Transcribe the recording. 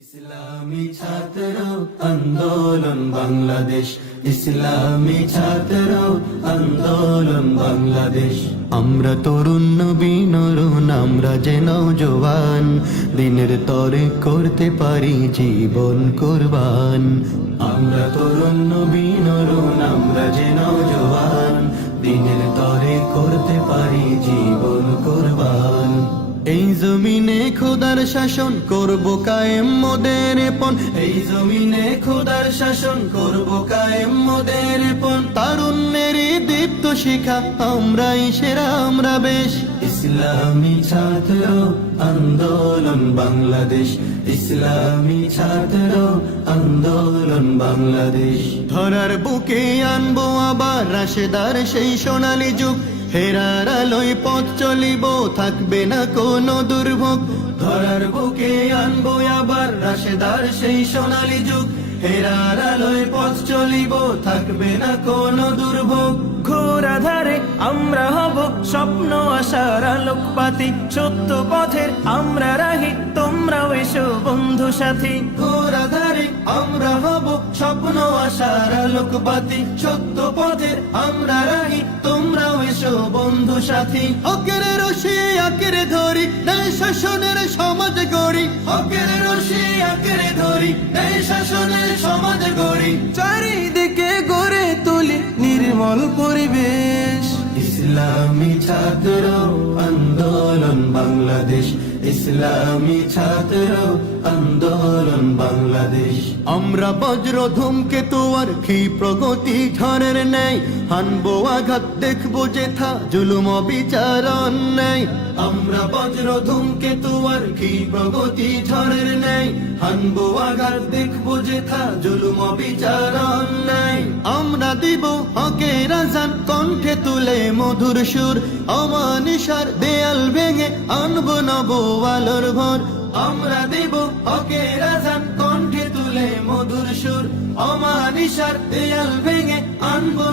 ইসলামী ছাত্র আন্দোলন বাংলাদেশ, ইসলামী ছাত্র আন্দোলন বাংলাদেশ। আমরা তরুণ নবীন অরুণ, আমরা যে নওজোয়ান, দিনের তরে করতে পারি জীবন কুরবান। আমরা তরুণ নবীন অরুণ, আমরা যে নওজোয়ান, দিনের তরে করতে পারি জীবন কুরবান। এই জমিনে খোদার শাসন করব কায়েম মোদের পণ, এই জমিনে খোদার শাসন করব কায়েম মোদের পণ। তারুণ্যের দীপ্ত শিখা আমরাই সেরা, আমরা বেশ। ইসলামী ছাত্র আন্দোলন বাংলাদেশ, ইসলামী ছাত্র আন্দোলন বাংলাদেশ। ধরার বুকে আনবো আবার রাশেদার সেই সোনালী যুগ, ফেরার আলোয় পথ চলিব, থাকবে না কোনো দুর্ভোগ। ধরার বুকে আনবো আবার রাশেদার সেই সোনালী যুগ, ফেরার আলোয় পথ চলিব, থাকবে না কোনো দুর্ভোগ। ঘোর আধারে আমরা হব স্বপ্ন আশার আলোকপাতি, সত্য পথের আমরা রাহি, তোমরাও এসো বন্ধু সাথী। ঘোর আধারে আমরা হব স্বপ্ন আশার আলোকবাতি, সত্য পথের আমরা রাহি, তোমরাও এসো বন্ধু সাথী। হকের রশি আঁকড়ে ধরি, ন্যায় শাসনের সমাজ গড়ি। হকের রশি আঁকড়ে ধরি, ন্যায় শাসনের সমাজ গড়ি। চারিদিকে গড়ে তুলি নির্মল পরিবেশ। ইসলামী ছাত্র আন্দোলন বাংলাদেশ, ইসলামী ছাত্র আন্দোলন বাংলাদেশ। আমরা বজ্র ধূমকেতু আর কি প্রগতি ঝড়ের ন্যায়, হানবো আঘাত দেখবো যেথা জুলুম বিচার অন্যায়। আমরা বজ্র ধূমকেতু আর কি প্রগতি ঝড়ের ন্যায়, হানবো আঘাত দেখবো যেথা জুলুম বিচার অন্যায়। আমরা দিব হকের আজান, কণ্ঠে তুলে মধুর সুর, অমানিসার দেয়াল ভেঙে আনবো নব আলোর ভোর। আমরা দেব হকের আজান, কণ্ঠে তুলে মধুর সুর, অমানিসার দেয়াল ভেঙে আনবো